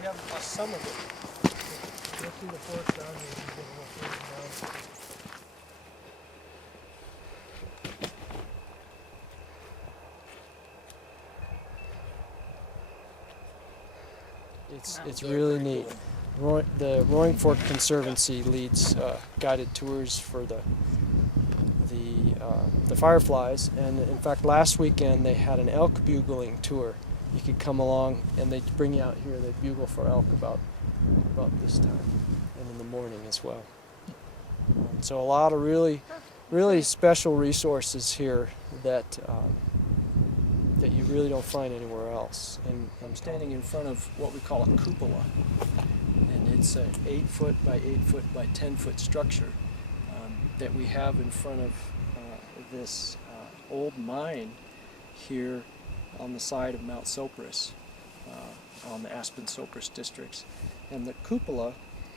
we have some of it. Go through the forest down here, you get a little further down. It's really neat. The Roaring Fork Conservancy leads guided tours for the fireflies, and in fact last weekend they had an elk bugling tour. You could come along and they'd bring you out here. They bugle for elk about this time, and in the morning as well. So a lot of really special resources here that that you really don't find anywhere else. And I'm standing in front of what we call a cupola, and it's an 8 foot by 8 foot by 10 foot structure that we have in front of this old mine here on the side of Mount Sopris, on the Aspen-Sopris districts. And the cupola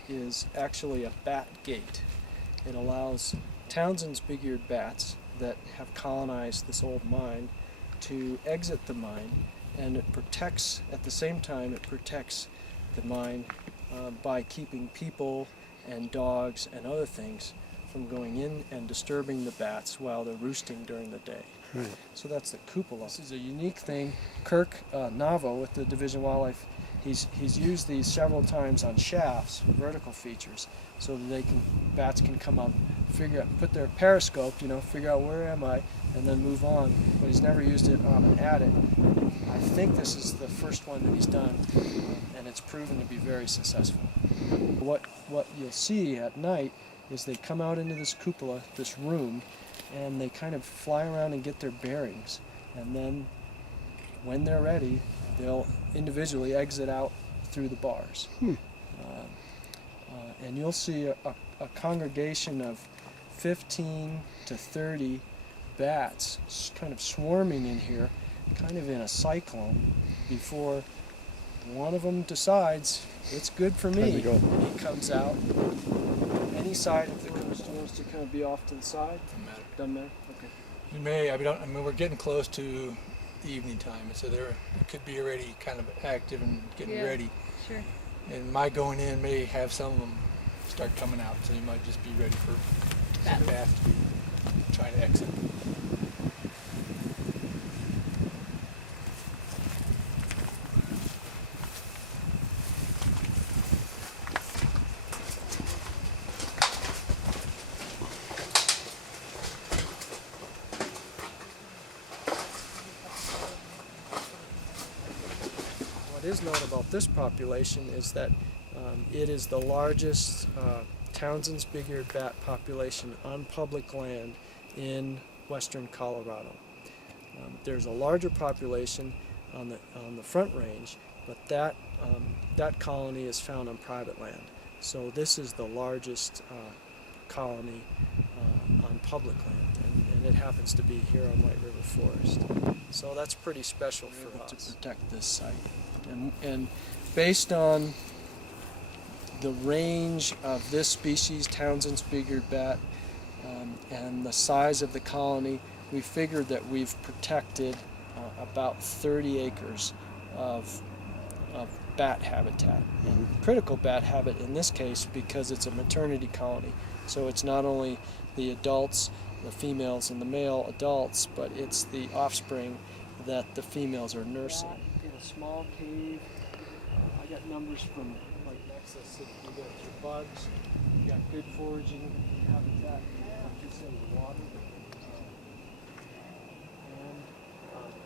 is actually a bat gate. It allows Townsend's big-eared bats that have colonized this old mine to exit the mine, and it protects, at the same time, it protects the mine by keeping people and dogs and other things from going in and disturbing the bats while they're roosting during the day. Right. So that's the cupola. This is a unique thing. Kirk Navo with the Division of Wildlife, he's used these several times on shafts, vertical features, so that bats can come up, put their periscope, figure out where am I, and then move on. But he's never used it on an adit. I think this is the first one that he's done, and it's proven to be very successful. What you'll see at night is they come out into this cupola, this room, and they kind of fly around and get their bearings. And then when they're ready, they'll individually exit out through the bars. And you'll see a congregation of 15 to 30 bats kind of swarming in here, kind of in a cyclone, before one of them decides it's good for me. And he comes out. Any side of the coast wants to kind of be off to the side? Doesn't matter. Doesn't matter? Okay. You may, I mean, we're getting close to the evening time, so it could be already kind of active and getting ready. Sure. And my going in may have some of them start coming out, so you might just be ready for some bats to be trying to exit. What is known about this population is that it is the largest Townsend's big-eared bat population on public land in western Colorado. There's a larger population on the Front Range, but that colony is found on private land. So this is the largest colony on public land, and it happens to be here on White River Forest. So that's pretty special for us to protect this site. And based on the range of this species, Townsend's big-eared bat, and the size of the colony, we figured that we've protected about 30 acres of bat habitat, and critical bat habitat in this case because it's a maternity colony. So it's not only the adults, the females and the male adults, but it's the offspring that the females are nursing. In a small cave, I got numbers from like Nexus. You got your bugs, you got good foraging habitat, just in the water. And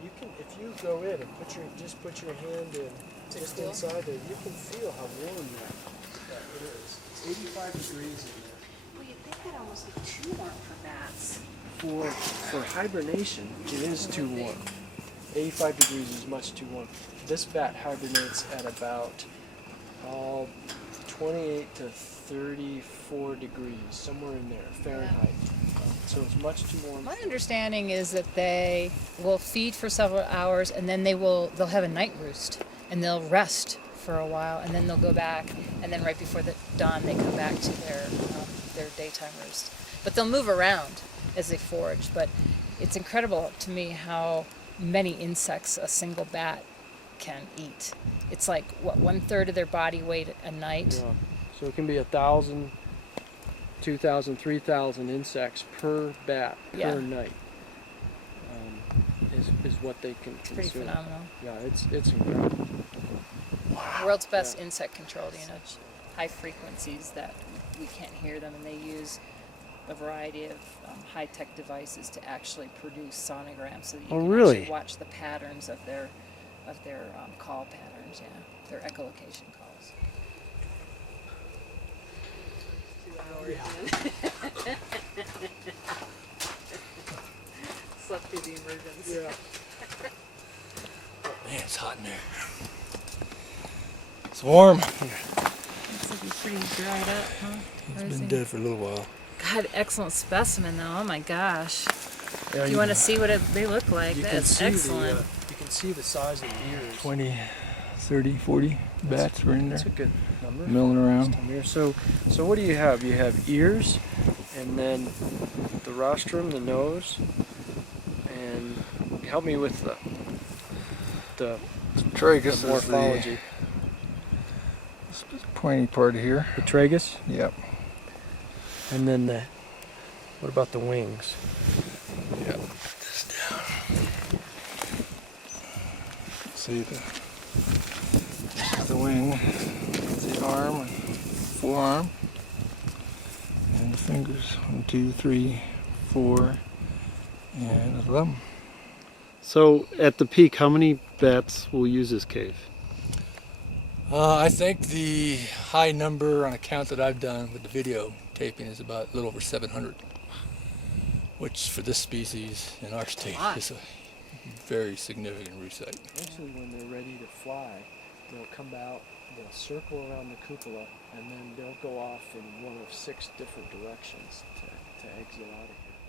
you can, if you go in and put your hand in just inside there, you can feel how warm that it is. It's 85 degrees in there. Well, you'd think that almost be too warm for bats. For hibernation, it is too warm. 85 degrees is much too warm. This bat hibernates at about 28 to 34 degrees, somewhere in there, Fahrenheit. So it's much too warm. My understanding is that they will feed for several hours, and then they'll have a night roost, and they'll rest for a while, and then they'll go back, and then right before the dawn they come back to their daytime roost. But they'll move around as they forage. But it's incredible to me how many insects a single bat can eat. it's like what 1/3 of their body weight a night. Yeah. So it can be 1,000, 2,000, 3,000 insects per bat Yeah. per night. Is what they can It's pretty consume. phenomenal. Yeah, it's incredible. World's best Yeah. insect control, you know, high frequencies that we can't hear them, and they use a variety of high-tech devices to actually produce sonograms so that you Oh, can really? actually watch the patterns of their call patterns, yeah, their echolocation calls. 2 hours. Slept through the emergence. Yeah. Man, it's hot in there. It's warm. Looks like he's pretty dried up, huh? It's Or is been he- dead for a little while. God, excellent specimen though. Oh my gosh. Yeah, You want to see what they look like? you can That's see excellent. you can see the size of the ears. 20, 30, 40 bats were in there. That's a good number. Milling around. This time of year. So what do you have? You have ears, and then the rostrum, the nose, and help me with the Tragus is the morphology. pointy part of here. The tragus, Yep. and then what about the wings? Yep. Put this down. See this is the wing, the arm, and forearm, and the fingers. 1, 2, 3, 4, and a thumb. So at the peak, how many bats will use this cave? I think the high number on a count that I've done with the video taping is about a little over 700, which for this species in our state Lot. is a very significant roost site. Actually, when they're ready to fly, they'll come out, they'll circle around the cupola, and then they'll go off in one of 6 different directions to exit out of here.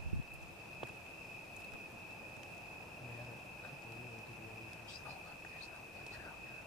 We had a couple of really good rangers. Oh, look, there's no ones out there.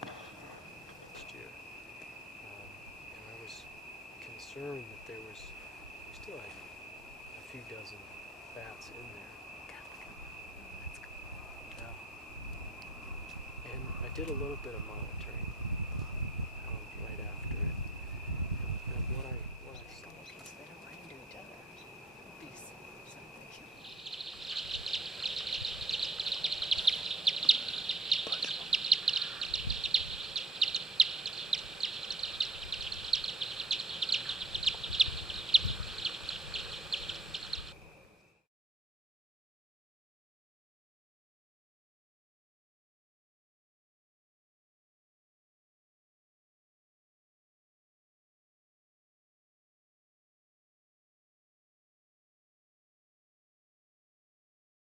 Last year, and I was concerned that we still had a few dozen bats in there. Yeah. And I did a little bit of monitoring,